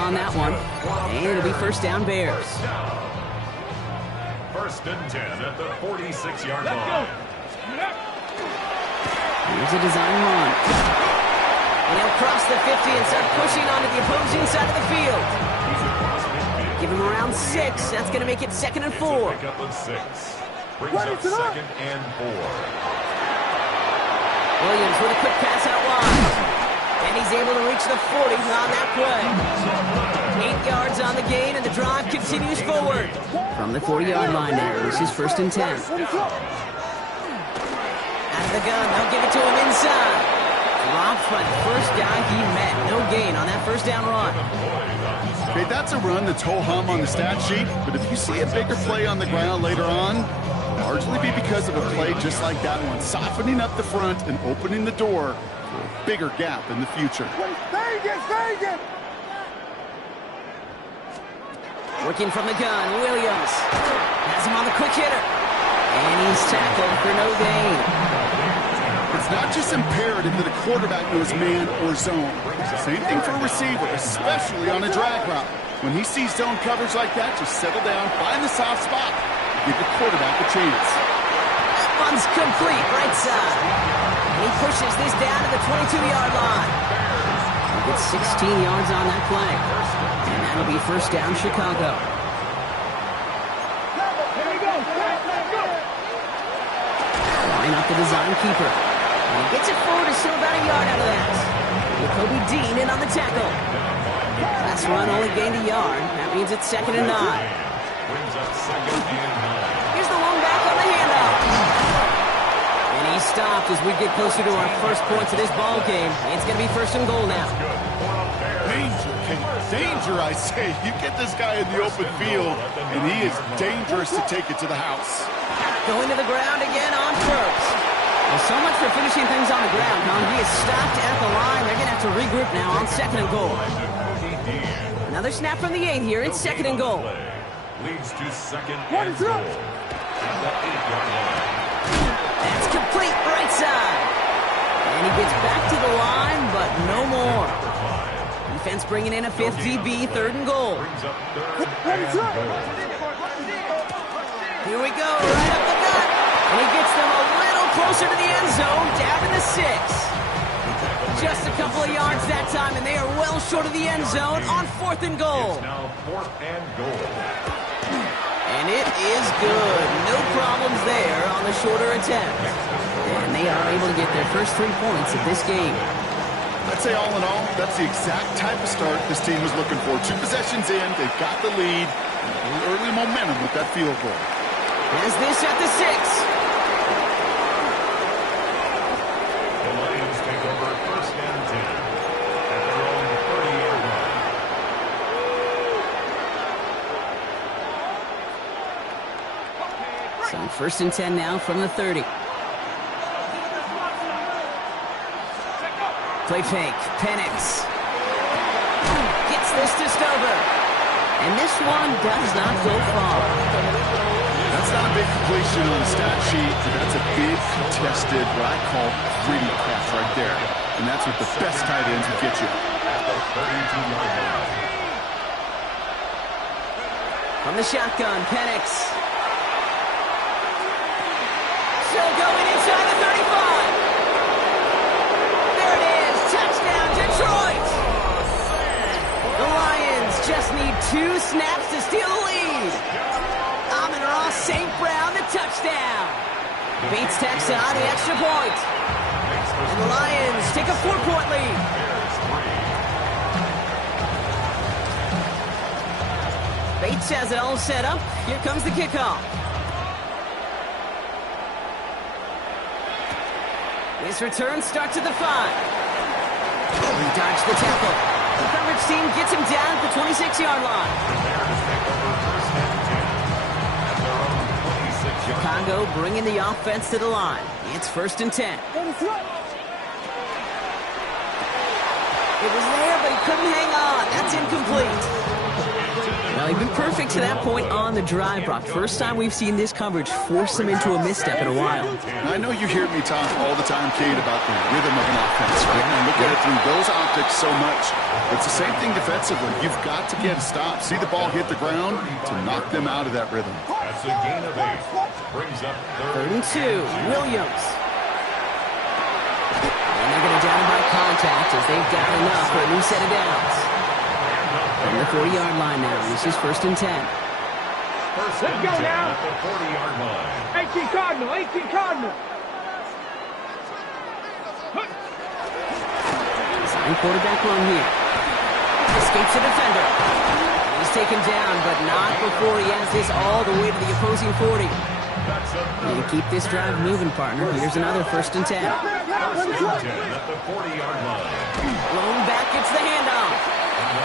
on that one. And it'll be first down Bears. First and 10 at the 46-yard line. Here's a design run. And he'll cross the 50 and start pushing onto the opposing side of the field. Give him around 6. That's going to make it 2nd and 4. Pick up of 6. Brings up 2nd and 4. Williams with a quick pass out wide. And he's able to reach the 40 on that play. 8 yards on the gain, and the drive continues forward. From the 40-yard line now, this is first and 10. Out of the gun, they'll give it to him inside. Dropped by the first guy he met. No gain on that first down run. Okay, that's a run that's ho-hum on the stat sheet, but if you see a bigger play on the ground later on, it'll largely be because of a play just like that one, softening up the front and opening the door for a bigger gap in the future. Working from the gun, Williams has him on the quick hitter. And he's tackled for no gain. It's not just imperative that a quarterback knows man or zone. Same thing for a receiver, especially on a drag route. When he sees zone coverage like that, just settle down, find the soft spot, and give the quarterback a chance. That one's complete, right side. And he pushes this down to the 22-yard line. He gets 16 yards on that play. And that'll be first down Chicago. Line up the design keeper. And he gets it forward to still about a yard out of that. Jacoby Dean in on the tackle. Last run only gained a yard. That means it's 2nd and 9. Here's the long back on the handoff. And he stopped as we get closer to our first points of this ball game. It's going to be first and goal now. Danger, danger, I say. You get this guy in the open field, and he is dangerous to take it to the house. Going to the ground again on first. Well, so much for finishing things on the ground, huh? He is stopped at the line. They're going to have to regroup now on 2nd and goal. Another snap from the 8 here. It's 2nd and goal. Leads to 2nd and goal. At the 8-yard line. That's complete right side. And he gets back to the line, but no more. Defense bringing in a 5th DB, 3rd and goal. Here we go, right up the gut. And he gets them a little closer to the end zone, down to the 6. Just a couple of yards that time, and they are well short of the end zone on 4th and goal. It's now 4th and goal. And it is good. No problems there on the shorter attempt. And they are able to get their first 3 points of this game. I'd say all in all, that's the exact type of start this team was looking for. 2 possessions in, they've got the lead, and early momentum with that field goal. As this at the 6. The Lions take over first and 10 at their own 30-yard line. So first and 10 now from the 30. Play fake. Penix gets this to Stover. And this one does not go far. That's not a big completion on the stat sheet, but that's a big contested, what I call gritty catch right there. And that's what the best tight ends will get you. At the 32-yard line. From the shotgun, Penix. Still going inside the 35. There it is. Touchdown, Detroit. The Lions just need 2 snaps to steal the lead. Amon-Ra St. Brown, the touchdown. Beats Texas on the extra point. And the Lions take a 4-point lead. Bates has it all set up. Here comes the kickoff. This return starts at the 5. He dodged the tackle. The coverage team gets him down at the 26-yard line. Chicago bringing the offense to the line. It's first and 10. It was there, but he couldn't hang on. That's incomplete. Well, they've been perfect to that point on the drive, Brock. First time we've seen this coverage force them into a misstep in a while. I know you hear me talk all the time, Kate, about the rhythm of an offense, right? And look at it through those optics so much. It's the same thing defensively. You've got to get a stop. See the ball hit the ground to knock them out of that rhythm. That's a gain of 8. Brings up Third and 2. Williams. And they're going to down by contact as they've got enough for a new set of downs. From the 40-yard line now. This is first and 10. First and 10 at the 40-yard line. 18 Cardinal, 18 Cardinal. Sign quarterback run here. Escapes the defender. He's taken down, but not before he has this all the way to the opposing 40. You keep this drive moving, partner. Here's another first and 10. First and 10 at the 40-yard line. Lone back gets the handoff.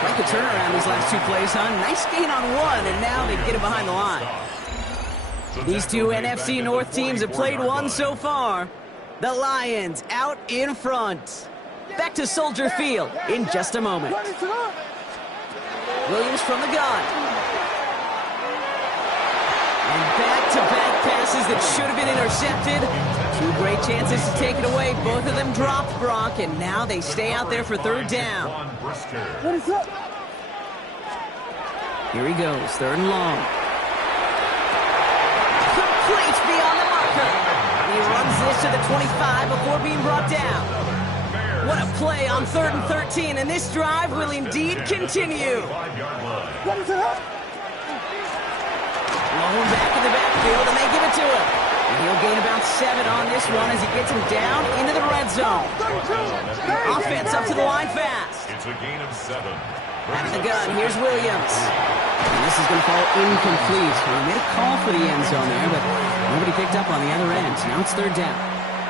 Like a turnaround these last two plays, huh? Nice gain on one, and now they get it behind the line. These two NFC North teams have played one so far. The Lions out in front. Back to Soldier Field in just a moment. Williams from the gun. And back-to-back passes that should have been intercepted. Two great chances to take it away. Both of them dropped, Brock, and now they stay out there for third down. Here he goes, third and long. Complete beyond the marker. He runs this to the 25 before being brought down. What a play on 3rd and 13, and this drive will indeed continue. Lone back in the backfield, and they give it to him. And he'll gain about 7 on this one as he gets him down into the red zone. Offense up to the line fast. It's a gain of 7. Out of the gun, here's Williams. And this is going to fall incomplete. He made a call for the end zone there, but nobody picked up on the other end. Now it's third down.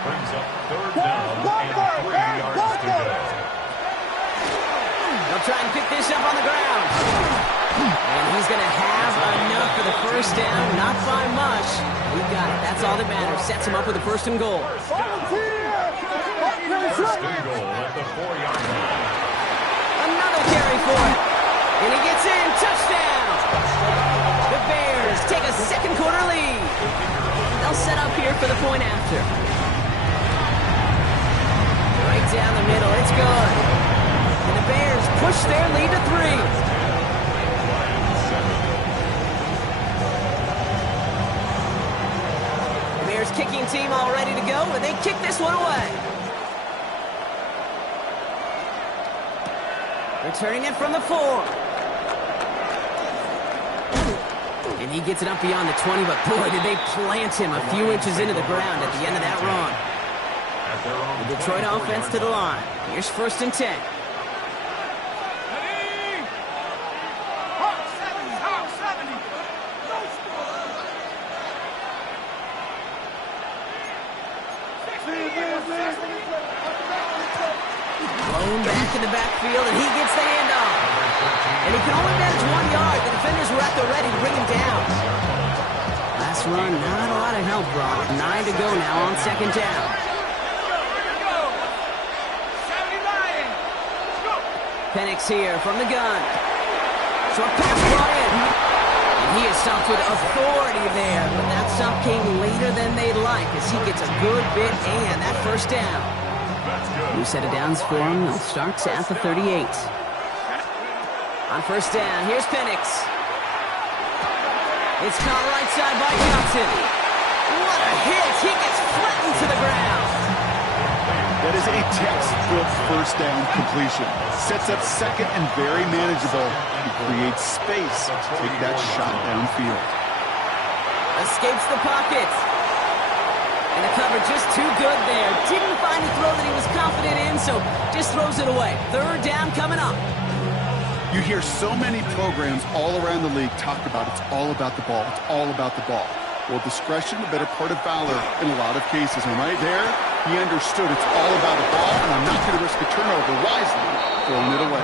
Brings up third down and 3 yards to go. They'll try and pick this up on the ground. And he's going to have enough for the first down. Not by much. He got it. That's all that matters. Sets him up with a first and goal. First and goal at the 4-yard line. Another carry for it. And he gets in. Touchdown. The Bears take a second quarter lead. They'll set up here for the point after. Right down the middle. It's good. And the Bears push their lead to 3. Kicking team all ready to go, and they kick this one away. Returning it from the 4. And he gets it up beyond the 20, but boy, did they plant him a few inches into the ground at the end of that run. The Detroit offense to the line. Here's first and 10. Back in the backfield, and he gets the handoff. And he can only manage 1 yard. The defenders were at the ready to bring him down. Last run, not a lot of help, Brock. 9 to go now on second down. Penix here from the gun. Short pass brought in. And he is stopped with authority there, but that stop came later than they'd like as he gets a good bit and that first down. New set of downs for him. It starts at the 38. On first down, here's Penix. It's caught right side by Johnson. What a hit! He gets flattened to the ground. That is a textbook first down completion. Sets up second and very manageable. He creates space to take that shot downfield. Escapes the pocket. And the cover just too good there. Didn't find a throw that he was confident in, so just throws it away. Third down coming up. You hear so many programs all around the league talk about it's all about the ball. It's all about the ball. Well, discretion, the better part of valor in a lot of cases. And right there, he understood it's all about the ball, and I'm not going to risk a turnover wisely, throwing it away.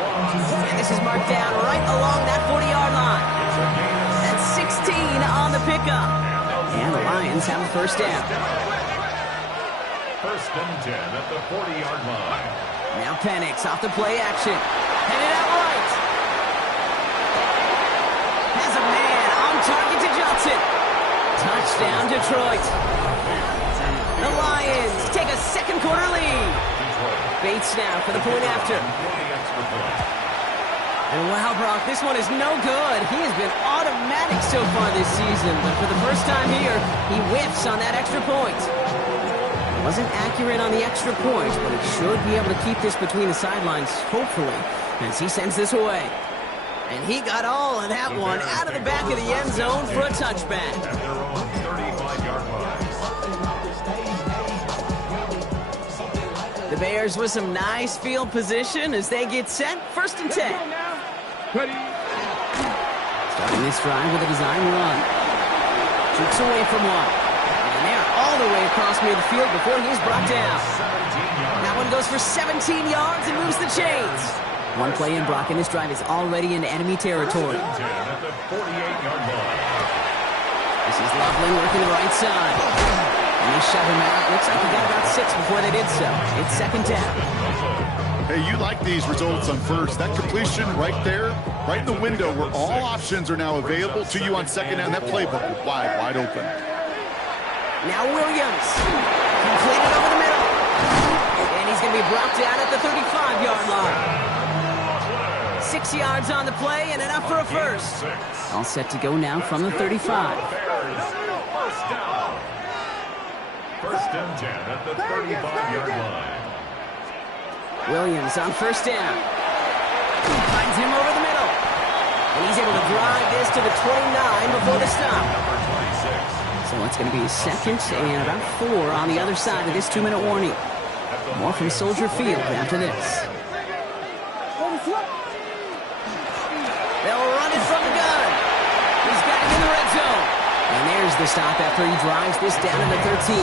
And this is marked down right along that 40-yard line. That's 16 on the pickup. And the Lions have the first down. First and 10 at the 40-yard line. Now Penix off the play action. Headed out right. Johnson. Touchdown, Detroit. The Lions take a second quarter lead. Bates now for the point after. And wow, Brock, this one is no good. He has been automatic so far this season, but for the first time here, he whiffs on that extra point. Wasn't accurate on the extra point, but it should be able to keep this between the sidelines, hopefully, as he sends this away. And he got all of that one out of the back of the end zone for a touchback. At their own 35-yard line. The Bears with some nice field position as they get set. 1st and 10. Ready. Starting this drive with a design run. Shoots away from one. And they're all the way across midfield before he's brought down. That one goes for 17 yards and moves the chains. One play in, Brock, and this drive is already in enemy territory. At the 48-yard line. This is Loveland working the right side. And they shove him out. Looks like he got about 6 before they did so. It's 2nd down. Hey, you like these results on first. That completion right there, right in the window where all options are now available to you on 2nd down. That playbook is wide open. Now Williams. Completed over the middle. And he's going to be brought down at the 35-yard line. 6 yards on the play and enough for a first. All set to go now from the 35. First down. 1st and 10 at the 35-yard line. Williams on 1st down. Finds him over the middle. And he's able to drive this to the 29 before the stop. So it's going to be 2nd and about 4 on the other side of this 2-minute warning. More from Soldier Field after this. They'll run it from the gun. He's got it in the red zone. And there's the stop after he drives this down to the 13.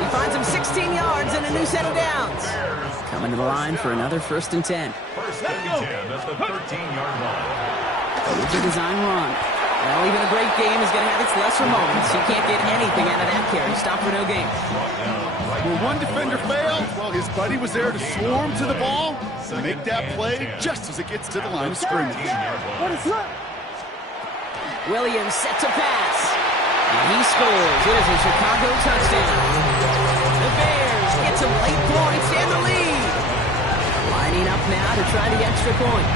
He finds him 16 yards and a new set of downs. Coming to the line for another 1st and 10. 1st and 10 at the 13-yard line. It's a design run. Well, even a great game is going to have its lesser moments. You can't get anything out of that carry. Stop for no gain. When one defender failed, well, his buddy was there to swarm to the ball and make that play just as it gets to the line of scrimmage. Williams set to pass. And he scores. It is a Chicago touchdown. The Bears get some late points and the lead. Lining up now to try the extra point.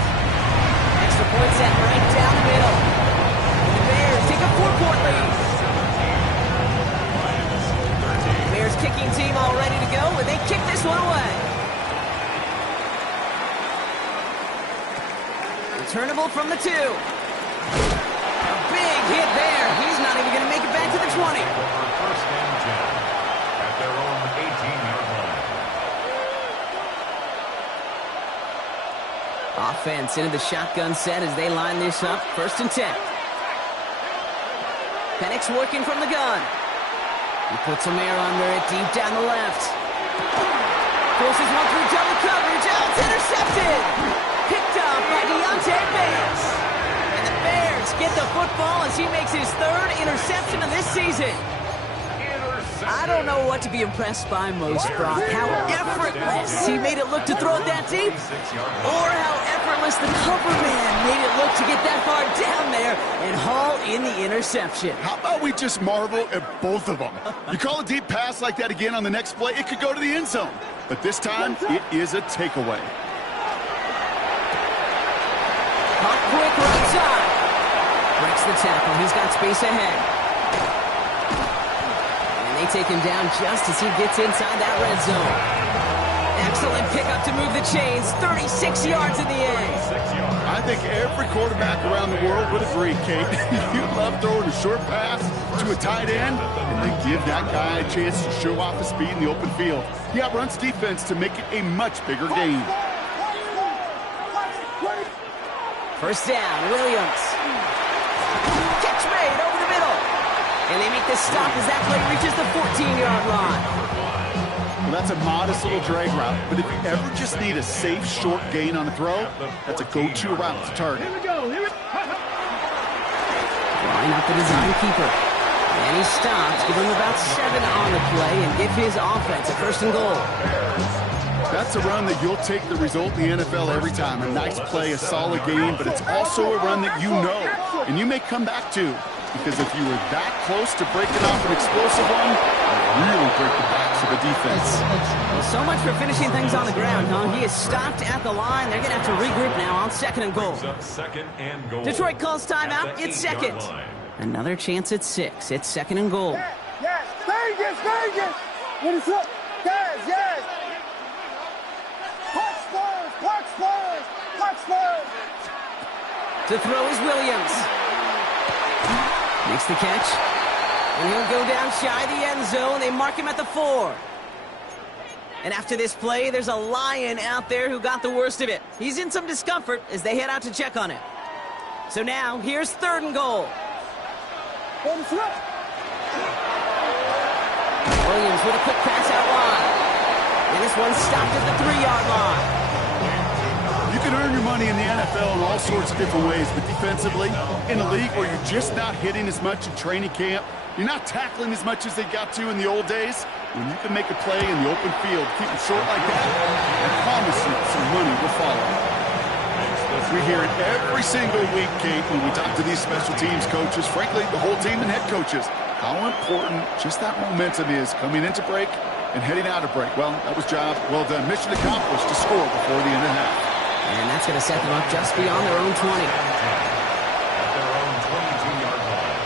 Extra point set right down the middle. The Bears take a 4-point lead. Bears kicking team all ready to go, and they kick this one away. Returnable from the 2. A big hit there. He's not even going to make it back to the 20. 1st and 10 at their own 18-yard line. Offense into the shotgun set as they line this up. 1st and 10. Penix working from the gun. He puts some air under it deep down the left. Forces one through double coverage. Oh, it's intercepted. Picked up by Deontay Bates. And the Bears get the football as he makes his 3rd interception of this season. I don't know what to be impressed by most, Brock. How effortless he made it look to throw it that deep, or how effortless the cover man made it look to get that far down there and haul in the interception. How about we just marvel at both of them? You call a deep pass like that again on the next play, it could go to the end zone. But this time, it is a takeaway. Hot quick right side. Breaks the tackle. He's got space ahead. They take him down just as he gets inside that red zone. Excellent pickup to move the chains. 36 yards in the end. I think every quarterback around the world would agree, Kate. You love throwing a short pass to a tight end and then give that guy a chance to show off his speed in the open field. He outruns defense to make it a much bigger game. 1st down, Williams. Catch made over the middle. And they make the stop as that play reaches the 14-yard line. Well, that's a modest little drag route, but if you ever just need a safe, short gain on a throw, that's a go-to route to target. Here we go. Line up the design keeper. And he stops, give him about 7 on the play, and give his offense a 1st and goal. That's a run that you'll take the result in the NFL every time. A nice play, a solid game, but it's also a run that you know, and you may come back to. because if you were that close to breaking off an explosive one, you really break the backs of the defense. Well, so much for finishing things on the ground, huh? He is stopped at the line. They're going to have to regroup now on 2nd and goal. Second and goal. Detroit calls timeout. It's 2nd. Another chance at 6. It's 2nd and goal. Yes, Vegas, Vegas. What is up? Yes, yes. Puck Spurs, Puck Spurs, Puck Spurs. To throw is Williams. Makes the catch. And he'll go down shy of the end zone. They mark him at the 4. And after this play, there's a Lion out there who got the worst of it. He's in some discomfort as they head out to check on him. So now, here's 3rd and goal. Williams with a quick pass out wide. And this one's stopped at the 3-yard line. You can earn your money in the NFL in all sorts of different ways, but defensively, in a league where you're just not hitting as much in training camp, you're not tackling as much as they got to in the old days, when you can make a play in the open field, keep it short like that, I promise you some money will follow. We hear it every single week, Kate, when we talk to these special teams coaches, frankly, the whole team and head coaches, how important just that momentum is coming into break and heading out of break. Well, that was job well done. Mission accomplished to score before the end of the half. And that's going to set them up just beyond their own 20. Their own 22-yard line.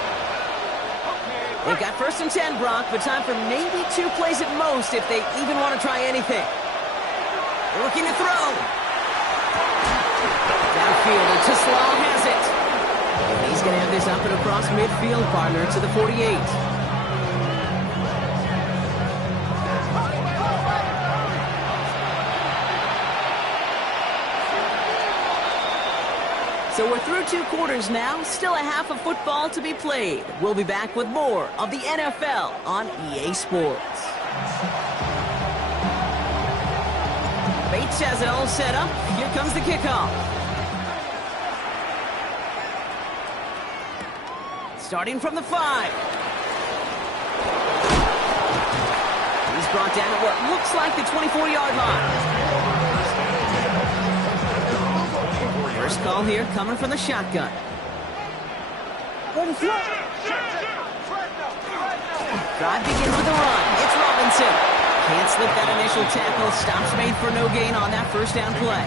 They've got 1st and 10, Brock, but time for maybe 2 plays at most if they even want to try anything. They're looking to throw. Downfield, and Tislau has it. And he's going to have this up and across midfield, partner, to the 48. So we're through 2 quarters now, still a half of football to be played. We'll be back with more of the NFL on EA Sports. Bates has it all set up. Here comes the kickoff. Starting from the 5. He's brought down at what looks like the 24-yard line. First call here coming from the shotgun. Drive begins with a run. It's Robinson. Can't slip that initial tackle. Stops made for no gain on that first down play.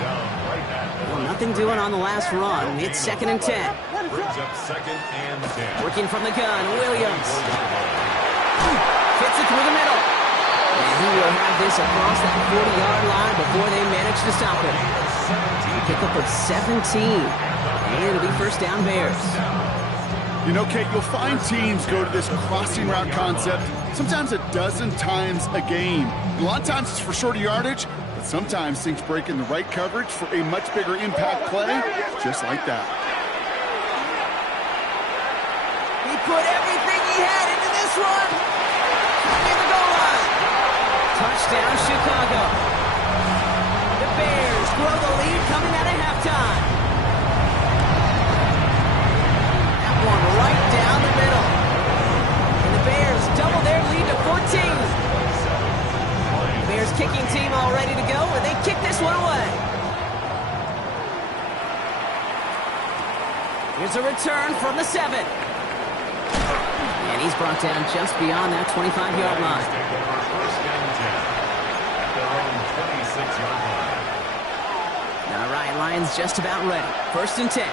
Well, nothing doing on the last run. It's 2nd and 10. Brings up 2nd and 10. Working from the gun, Williams. Fits it through the middle. And he will have this across that 40-yard line before they manage to stop him. Pickup of 17. And it'll be first down Bears. You know, Kate, you'll find teams go to this crossing route concept sometimes a dozen times a game. A lot of times it's for shorter yardage, but sometimes things break in the right coverage for a much bigger impact play, just like that. He put everything he had into this one. In the goal line. Touchdown, Chicago. The Bears grow the lead coming out of halftime. That one right down the middle. And the Bears double their lead to 14. Bears kicking team all ready to go, and they kick this one away. Here's a return from the 7. And he's brought down just beyond that 25-yard line. First and 10 at their own 26-yard line. All right, Lions just about ready. 1st and 10.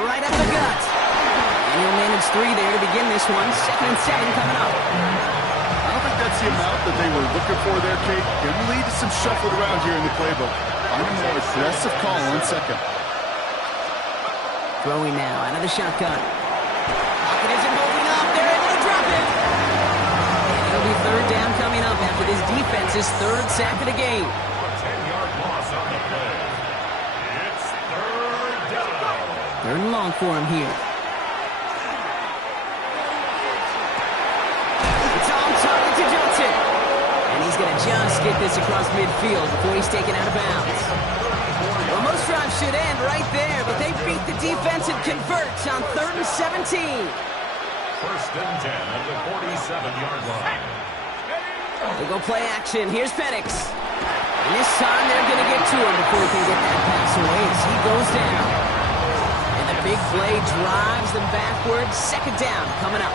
Right up the gut. And he'll manage 3 there to begin this one. 2nd and 7 coming up. I don't think that's the amount that they were looking for there, Kate. Going to lead to some shuffling around here in the playbook. I'm a more aggressive call on 2nd. Throwing now out of the shotgun. Pocket isn't holding up. They're able to drop it. And it'll be 3rd down coming up after this defense's 3rd sack of the game. 10-yard loss on the play. It's 3rd down. 3rd and long for him here. It's on target to Johnson. And he's going to just get this across midfield before he's taken out of bounds. Well, most drives should end right there, but they beat the defense and converts on 3rd and 17. 1st and 10 at the 47-yard line. They go play action. Here's Penix. And this time they're going to get to him before he can get that pass away as he goes down. And the big play drives them backwards. Second down coming up.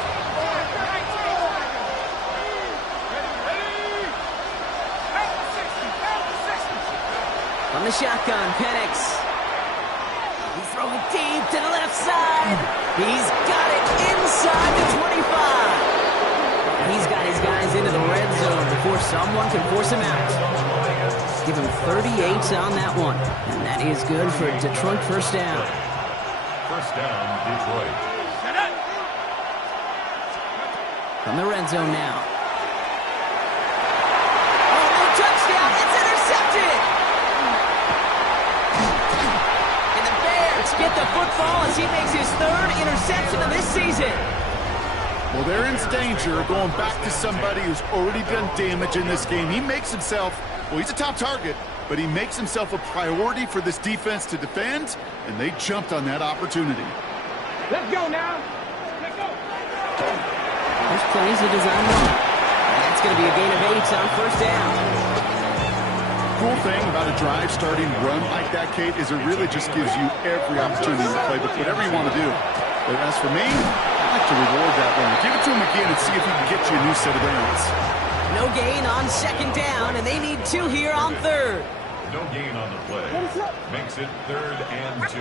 From the shotgun, Penix. He's throwing deep to the left side. He's got it inside the 25. He's got his guys into the red zone before someone can force him out. Give him 38 on that one. And that is good for Detroit first down. First down, Detroit. From the red zone now. Oh, no touchdown. It's intercepted. And the Bears get the football as he makes his third interception of this season. Well, they're in danger going back to somebody who's already done damage in this game. He makes himself, well, he's a top target, but he makes himself a priority for this defense to defend, and they jumped on that opportunity. Let's go now. Let's go. First play is a design run. And that's going to be a gain of 8 on first down. Cool thing about a drive starting run like that, Kate, is it really just gives you every opportunity to play with whatever you want to do. But as for me, I like to reward that run. Give it to him again and see if he can get you a new set of downs. No gain on second down, and they need 2 here on third. No gain on the play. Makes it 3rd and 2.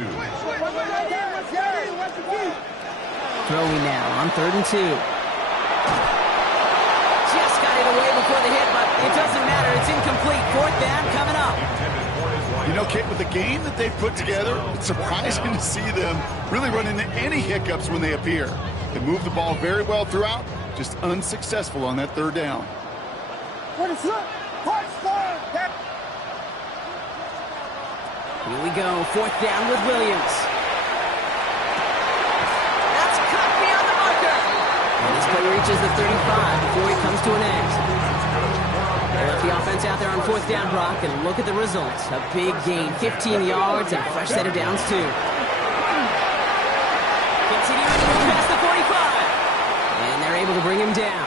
Throwing now on 3rd and 2. Just got it away before the hit, but it doesn't matter. It's incomplete. 4th down coming up. You know, Kate, with the game that they put together, it's surprising to see them really run into any hiccups when they appear. They move the ball very well throughout, just unsuccessful on that 3rd down. What is up? Here we go. 4th down with Williams. That's cut beyond the marker. And this play reaches the 35 before he comes to an end. They left the offense out there on 4th down, Brock, and look at the results. A big gain, 15 yards, and a fresh set of downs, too. Continuing to move past the 45. And they're able to bring him down.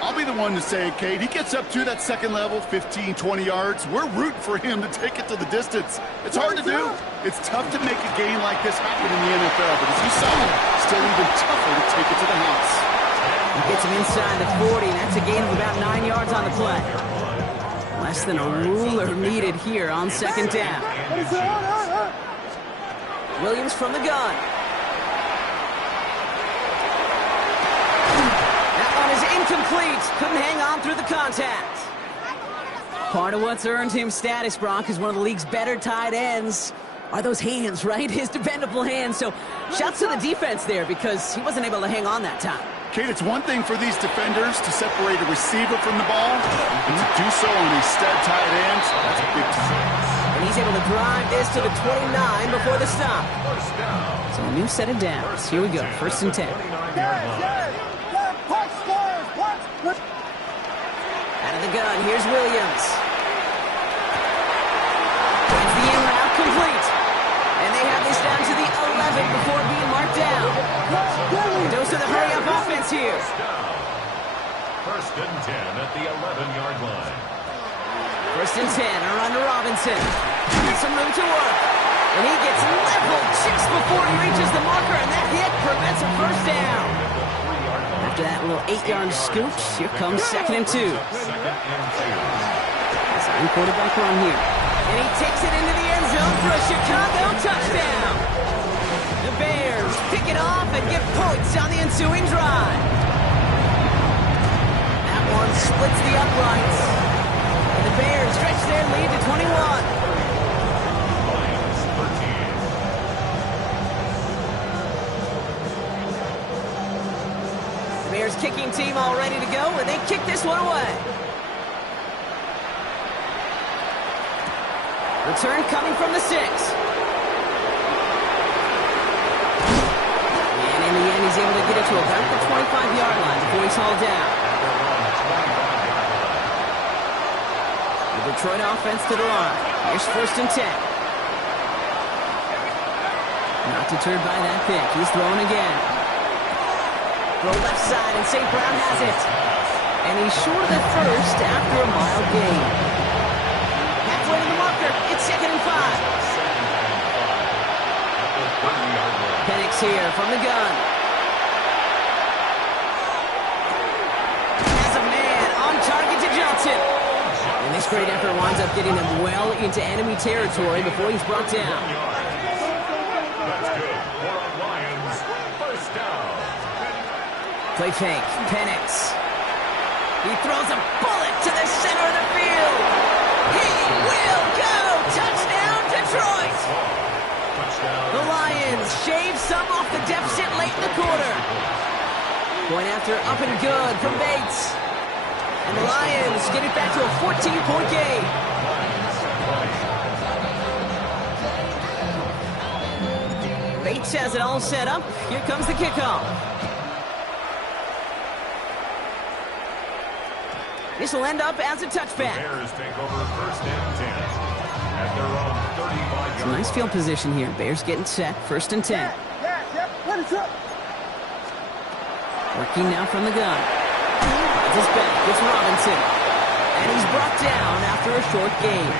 I'll be the one to say, Kate, he gets up to that second level, 15, 20 yards. We're rooting for him to take it to the distance. It's hard to do. It's tough to make a game like this happen in the NFL, but as you saw, still even tougher to take it to the house. He gets him inside the 40, and that's a gain of about 9 yards on the play. Less than a ruler needed here on second down. Williams from the gun. That one is incomplete. Couldn't hang on through the contact. Part of what's earned him status, Brock, is one of the league's better tight ends. Are those hands, right? His dependable hands. So shouts to the defense there because he wasn't able to hang on that time. Kate, it's one thing for these defenders to separate a receiver from the ball, and to do so on a stud tight end, that's a big time. And he's able to drive this to the 29 before the stop. So a new set of downs. Here we go, 1st and 10. Out of the gun, here's Williams. It's the in route complete. And they have this down to the 11 before being marked down. Dose of the hurry-up offense here. 1st and 10 at the 11-yard line. 1st and 10, a run to Robinson. Some room to work. And he gets leveled just before he reaches the marker, and that hit prevents a first down. After that little 8-yard scoop, here comes 2nd and 2. Design quarterback run here. And he takes it into the end zone for a Chicago touchdown. The Bears pick it off and get points on the ensuing drive. That one splits the uprights. And the Bears stretch their lead to 21. Lions 13. The Bears kicking team all ready to go, and they kick this one away. Return coming from the 6. And in the end, he's able to get it to about the 25-yard line before he's hauled down. The Detroit offense to the line. Here's 1st and 10. Not deterred by that pick. He's throwing again. Throw left side, and St. Brown has it. And he's short of the first after a mild gain. Penix here from the gun. Has a man on target to Johnson. And this great effort winds up getting them well into enemy territory before he's brought down. That's good. For our Lions, first down. Play fake. Penix. He throws a bullet to the center of the field. He will go. Touchdown, Detroit. The Lions shave some off the deficit late in the quarter. Going after up and good from Bates. And the Lions get it back to a 14-point game. Bates has it all set up. Here comes the kickoff. This will end up as a touchback. Bears take over first and 10 at their own 35-yard It's a nice field position here. Bears getting set. First and 10. What is up? Working now from the gun. This back gets Robinson. And he's brought down after a short game.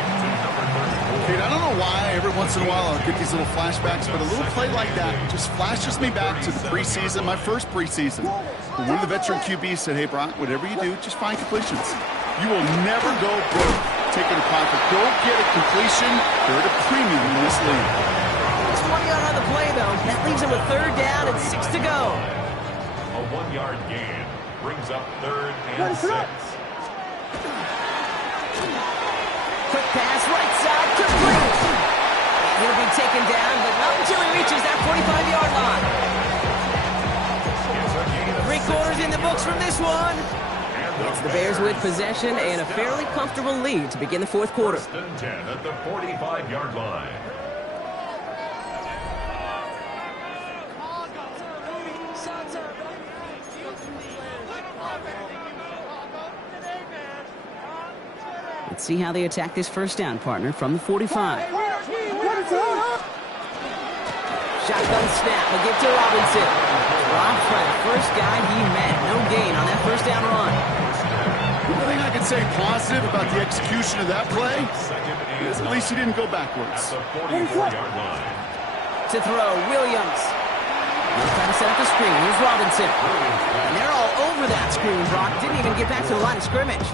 Kate, I don't know why every once in a while I'll get these little flashbacks, but a little play like that just flashes me back to the preseason, my first preseason. When one of the veteran QBs said, hey, Brock, whatever you do, just find completions. You will never go broke taking a profit. Go get a completion. They're at a premium in this league. Just 1 yard on the play, though. That leaves him with third down and 6 to go. A 1-yard gain brings up third and 6. Quick pass, right side, complete. He'll be taken down, but not until he reaches that 45-yard line. 3 quarters in the books from this one. It's the Bears with possession and a fairly comfortable lead to begin the fourth quarter. First and 10 at the 45-yard line. Let's see how they attack this first down, partner, from the 45. Shotgun snap, a give to Robinson. Dropped by the first guy he met. No gain on that first down run. One thing I can say positive about the execution of that play is at least he didn't go backwards. At the 44-yard line. To throw, Williams. He's trying to set up the screen. Here's Robinson. And they're all over that screen, Brock. Didn't even get back to the line of scrimmage.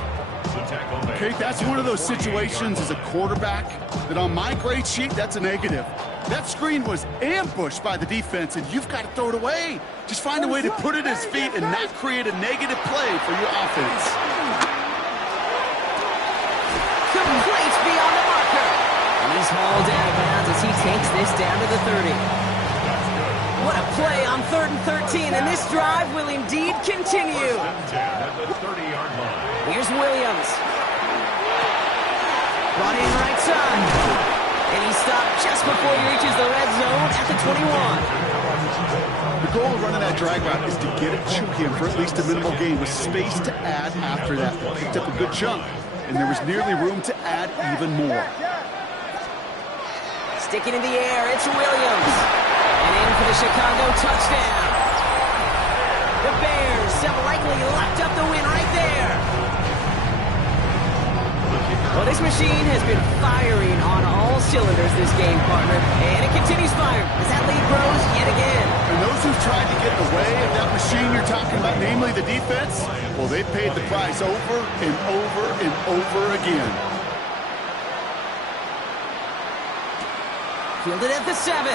Okay, that's one of those situations as a quarterback that on my grade sheet, that's a negative. That screen was ambushed by the defense, and you've got to throw it away. Just find a way to put it at his feet and not create a negative play for your offense. Complete beyond the marker. And he's hauled out of bounds as he takes this down to the 30. What a play on 3rd and 13, and this drive will indeed continue. First and 10 at the 30-yard line. Here's Williams. Brought in right side. And he stopped just before he reaches the red zone at the 21. The goal of running that drag route is to get it to him for at least a minimal gain with space to add after that. Picked up a good chunk, and there was nearly room to add even more. Sticking in the air, it's Williams. And in for the Chicago touchdown. The Bears have likely locked up the win right there. Well, this machine has been firing on all cylinders this game, partner. And it continues firing as that lead grows yet again. And those who've tried to get in the way of that machine you're talking about, namely the defense, well, they paid the price over and over and over again. Fielded at the 7.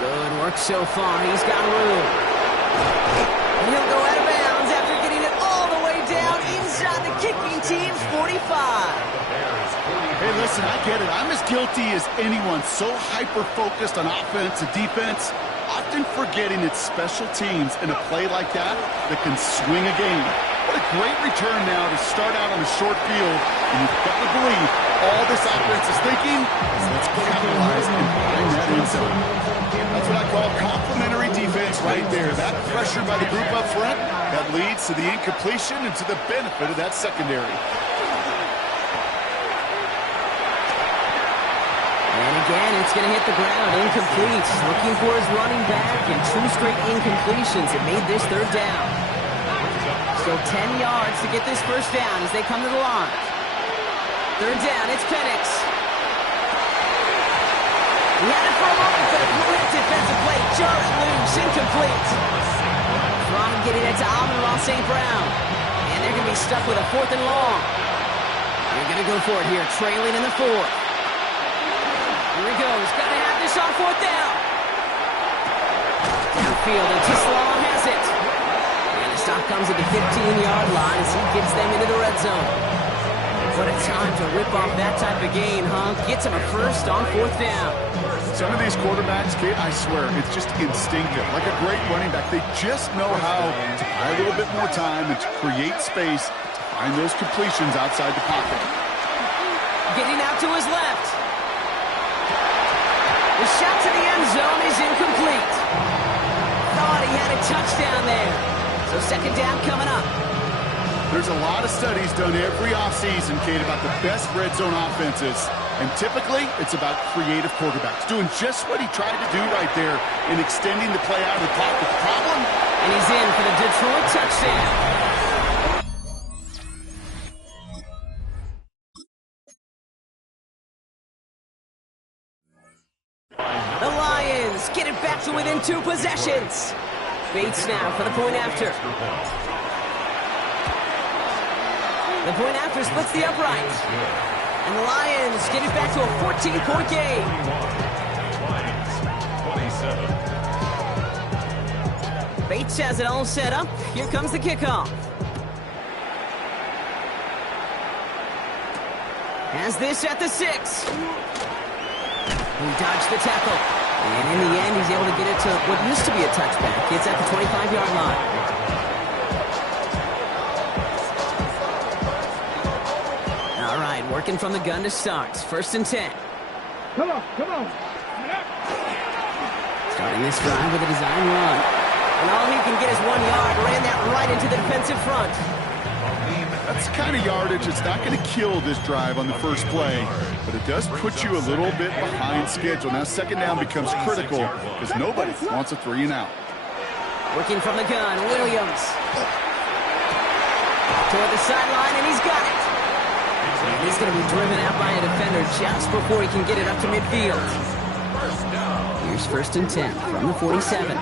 Good work so far. He's got room. And he'll go out of bounds after getting it all the way down inside the kicking team's 45. Hey, listen, I get it. I'm as guilty as anyone. So hyper-focused on offense and defense, often forgetting it's special teams in a play like that can swing a game. What a great return now to start out on a short field. And you've got to believe all this offense is thinking is let's capitalize and find that end zone. That's what I call complementary defense right there. That pressure by the group up front, that leads to the incompletion and to the benefit of that secondary. And again, it's going to hit the ground. Incomplete. Looking for his running back, and 2 straight incompletions that made this third down. Still 10 yards to get this first down as they come to the line. Third down, it's Penix. He had it for a moment, but a quick defensive play just loose, incomplete. From getting it to Amon-Ra St. Brown. And they're going to be stuck with a 4th and long. They're going to go for it here, trailing in the 4th. Here he goes. Got to have this on 4th down. Downfield, and Tislam has it. And the stop comes at the 15-yard line as he gets them into the red zone. What a time to rip off that type of gain, huh? Gets him a first on 4th down. Some of these quarterbacks, Kate, I swear, it's just instinctive. Like a great running back, they just know how to buy a little bit more time and to create space to find those completions outside the pocket. Getting out to his left. The shot to the end zone is incomplete. Thought he had a touchdown there. So 2nd down coming up. There's a lot of studies done every offseason, Kate, about the best red zone offenses. And typically, it's about creative quarterbacks, doing just what he tried to do right there in extending the play out of the pocket. The problem? And he's in for the Detroit touchdown. The Lions get it back to within 2 possessions. Bates now for the point after. The point after splits the upright. And the Lions get it back to a 14-point game. Bates has it all set up. Here comes the kickoff. Has this at the 6. He dodged the tackle. And in the end, he's able to get it to what used to be a touchback. It's at the 25-yard line. All right, working from the gun to start. 1st and 10. Come on. Starting this drive with a design run. And all he can get is 1 yard. Ran that right into the defensive front. That's the kind of yardage that's not going to kill this drive on the first play, but it does put you a little bit behind schedule. Now 2nd down becomes critical because nobody wants a 3 and out. Working from the gun, Williams. Toward the sideline, and he's got it. And he's going to be driven out by a defender just before he can get it up to midfield. Here's 1st and 10 from the 47.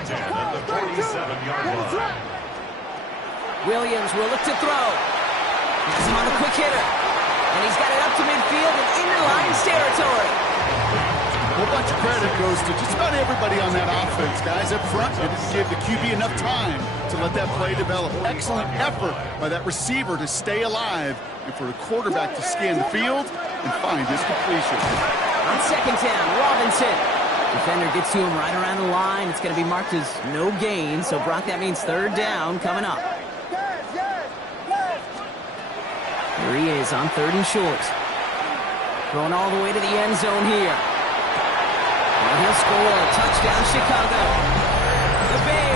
Williams will look to throw. He's on a quick hitter. And he's got it up to midfield and into Lions territory. A whole bunch of credit goes to just about everybody on that offense. Guys up front, they didn't give the QB enough time to let that play develop. Excellent effort by that receiver to stay alive and for the quarterback to scan the field and find his completion. On 2nd down, Robinson. Defender gets to him right around the line. It's going to be marked as no gain. So, Brock, that means 3rd down coming up. Here he is on 3rd and short. Going all the way to the end zone here. And he'll score a touchdown, Chicago. The Bears